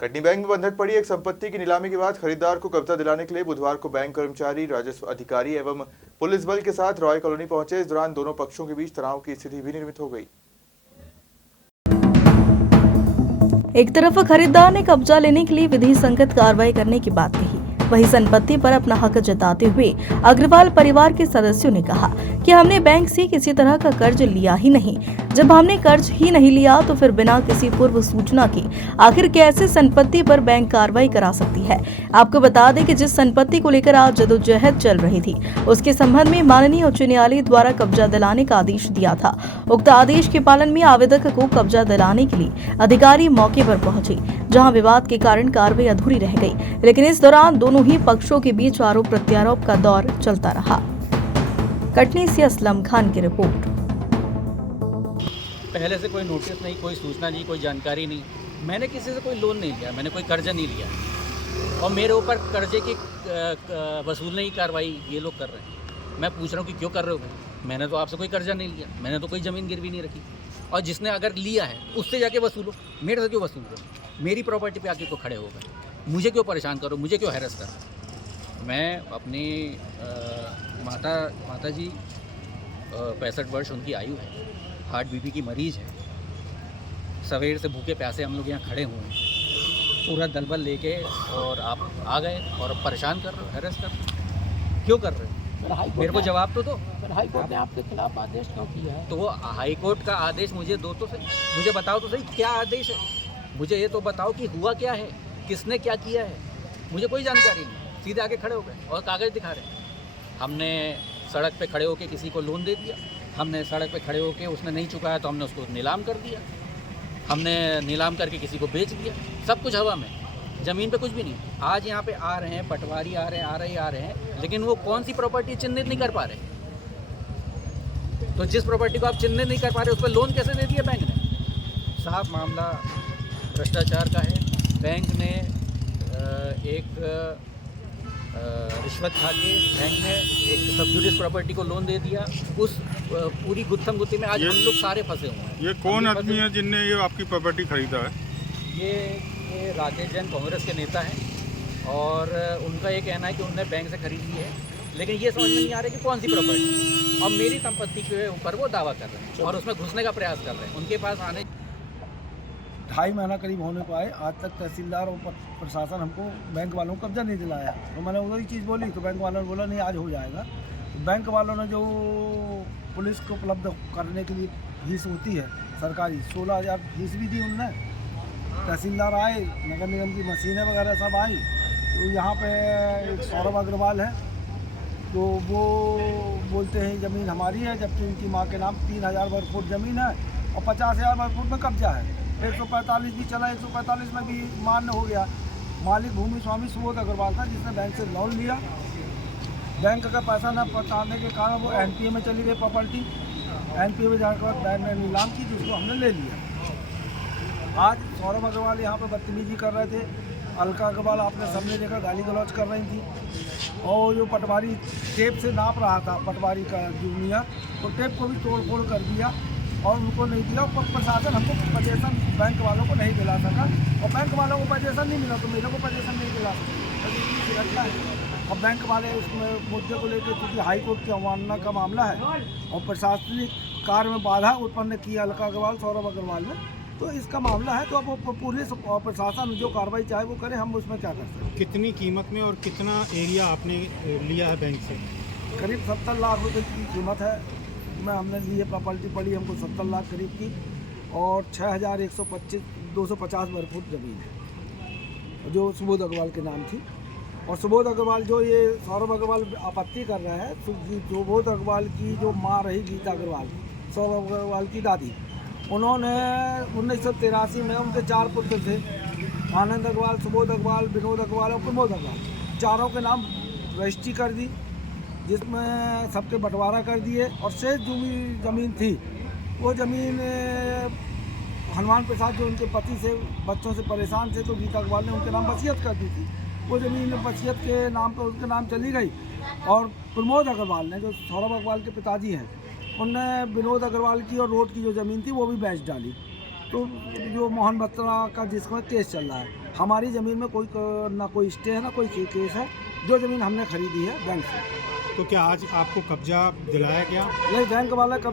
Katni bank में बंधक पड़ी एक संपत्ति की नीलामी के बाद खरीदार को कब्जा दिलाने के लिए बुधवार को बैंक कर्मचारी, राजस्व अधिकारी एवं पुलिस बल के साथ रॉय कॉलोनी पहुंचे। इस दौरान दोनों पक्षों के बीच तनाव की स्थिति भी निर्मित हो गई। एक तरफ खरीदार ने कब्जा लेने के लिए विधि संगत कार्रवाई करने की बात कही, वहीं संपत्ति पर अपना हक जताते हुए अग्रवाल परिवार के सदस्यों ने कहा कि हमने बैंक से किसी तरह का कर्ज लिया ही नहीं। जब हमने कर्ज ही नहीं लिया तो फिर बिना किसी पूर्व सूचना के आखिर कैसे संपत्ति पर बैंक कार्रवाई करा सकती है। आपको बता दें कि जिस संपत्ति को लेकर आज जदोजहद चल रही थी, उसके संबंध में माननीय उच्च न्यायालय द्वारा कब्जा दिलाने का आदेश दिया था। उक्त आदेश के पालन में आवेदक को कब्जा दिलाने के लिए अधिकारी मौके पर पहुंचे, जहां विवाद के कारण कार्रवाई अधूरी रह गई। लेकिन इस दौरान दोनों ही पक्षों के बीच आरोप प्रत्यारोप का दौर चलता रहा। कटनी से असलम खान की रिपोर्ट। पहले से कोई नोटिस नहीं, कोई सूचना नहीं, कोई जानकारी नहीं। मैंने किसी से कोई लोन नहीं लिया, मैंने कोई कर्जा नहीं लिया और मेरे ऊपर कर्जे की वसूलने की कार्रवाई ये लोग कर रहे हैं। मैं पूछ रहा हूँ कि क्यों कर रहे हो भाई? मैंने तो आपसे कोई कर्जा नहीं लिया, मैंने तो कोई ज़मीन गिरवी नहीं रखी। और जिसने अगर लिया है उससे जाके वसूलो, मेरे से क्यों वसूल करो? मेरी प्रॉपर्टी पे आके क्यों खड़े हो गए? मुझे क्यों परेशान करो, मुझे क्यों हैरेस करो? मैं अपनी माता जी 65 वर्ष उनकी आयु है, हार्ट बीपी की मरीज़ है। सवेर से भूखे प्यासे हम लोग यहाँ खड़े हुए हैं, पूरा दलबल लेके, और आप आ गए और परेशान कर रहे हो, हैरेस कर रहे हो। क्यों कर रहे हो? मेरे को जवाब तो दो। हाई कोर्ट ने आपके खिलाफ आदेश क्यों किया है? तो वो हाई कोर्ट का आदेश मुझे दो तो सही, मुझे बताओ तो सही क्या आदेश है। मुझे ये तो बताओ कि हुआ क्या है, किसने क्या किया है। मुझे कोई जानकारी नहीं, सीधे आके खड़े हो गए और कागज़ दिखा रहे हैं। हमने सड़क पे खड़े होके किसी को लोन दे दिया, हमने सड़क पे खड़े होके उसने नहीं चुकाया तो हमने उसको नीलाम कर दिया, हमने नीलाम करके किसी को बेच दिया। सब कुछ हवा में, ज़मीन पे कुछ भी नहीं। आज यहाँ पे आ रहे हैं पटवारी, आ रहे हैं, लेकिन वो कौन सी प्रॉपर्टी चिन्हित नहीं कर पा रहे। तो जिस प्रॉपर्टी को आप चिन्हित नहीं कर पा रहे उस पर लोन कैसे दे दिया बैंक ने? साफ मामला भ्रष्टाचार का है। बैंक ने एक रिश्वत खा के बैंक ने एक सब्जुडिस प्रॉपर्टी को लोन दे दिया। उस पूरी गुत्थम गुत्थी में आज हम लोग सारे फंसे हुए हैं। ये कौन आदमी है जिनने ये आपकी प्रॉपर्टी खरीदा है? ये राकेश जैन कांग्रेस के नेता हैं और उनका ये कहना है कि उन्होंने बैंक से खरीद ली है, लेकिन ये समझ में नहीं आ रहा कि कौन सी प्रॉपर्टी। और मेरी संपत्ति के ऊपर वो दावा कर रहे हैं और उसमें घुसने का प्रयास कर रहे हैं। उनके पास आने 2.5 महीना करीब होने को आए, आज तक तहसीलदार और प्रशासन हमको बैंक वालों को कब्जा नहीं दिलाया। तो मैंने वही चीज़ बोली तो बैंक वालों ने बोला नहीं आज हो जाएगा। तो बैंक वालों ने जो पुलिस को उपलब्ध करने के लिए फीस होती है सरकारी, 16,000 फीस भी दी उनने। तहसीलदार आए, नगर निगम की मशीनें वगैरह सब आई। तो यहाँ पे एक सौरभ अग्रवाल है, तो वो बोलते हैं ज़मीन हमारी है, जबकि उनकी माँ के नाम 3,000 वर्ग फुट ज़मीन है और 50,000 वर्ग फुट में कब्जा है। 145 भी चला, 145 में भी मान्य हो गया। मालिक भूमि स्वामी सुबोध अग्रवाल था, जिसने बैंक से लोन लिया। बैंक का पैसा न पहुँचाने के कारण वो एनपीए में चली गई प्रॉपर्टी। एनपीए में जाने के बाद बैंक ने नीलाम की, जिसको हमने ले लिया। आज सौरभ अग्रवाल यहाँ पर बदतमीजी कर रहे थे, अलका अग्रवाल आपने सबने देखा गाली गलौज कर रही थी। और जो पटवारी टेप से नाप रहा था, पटवारी का जूनियर, तो टेप को भी तोड़ फोड़ कर दिया और उनको नहीं दिया। प्रशासन हमको पजेशन बैंक वालों को नहीं दिला सका और बैंक वालों को पजेशन नहीं मिला तो मेरे को पजेशन नहीं दिला सका है। और बैंक वाले उसमें मुद्दे को लेकर, क्योंकि हाई कोर्ट की अवमानना का मामला है और प्रशासनिक कार्य में बाधा उत्पन्न की अलका अग्रवाल, सौरभ अग्रवाल ने, तो इसका मामला है। तो अब वो पुलिस और प्रशासन जो कार्रवाई चाहे वो करे, हम उसमें क्या कर सकते हैं। कितनी कीमत में और कितना एरिया आपने लिया है बैंक से? करीब 70 लाख रुपए की कीमत है। में हमने ली है, प्रॉपर्टी पड़ी हमको 70 लाख करीब की और 6,125 वर्ग फुट ज़मीन है जो सुबोध अग्रवाल के नाम थी। और सुबोध अग्रवाल जो ये सौरभ अग्रवाल आपत्ति कर रहा है, सुबोध अग्रवाल की जो माँ रही गीता अग्रवाल, सौरभ अग्रवाल की दादी, उन्होंने 1983 में उनके 4 पुत्र थे, आनंद अग्रवाल, सुबोध अग्रवाल, विनोद अग्रवाल और प्रमोद अग्रवाल। चारों के नाम रजिस्ट्री कर दी, जिसमें सबके बंटवारा कर दिए। और शेष जो ज़मीन थी वो ज़मीन हनुमान प्रसाद जो उनके पति से बच्चों से परेशान थे, तो गीता अग्रवाल ने उनके नाम वसीयत कर दी थी। वो ज़मीन वसीयत के नाम पर उसके नाम चली गई। और प्रमोद अग्रवाल ने, जो सौरभ अग्रवाल के पिताजी हैं, उनने विनोद अग्रवाल की और रोड की जो ज़मीन थी वो भी बेच डाली। तो जो मोहन बत्रा का जिसमें केस चल रहा है, हमारी ज़मीन में ना कोई स्टे है ना कोई केस है। जो ज़मीन हमने खरीदी है बैंक से। तो क्या आज आपको कब्जा दिलाया गया? नहीं, बैंक वाला कब्जा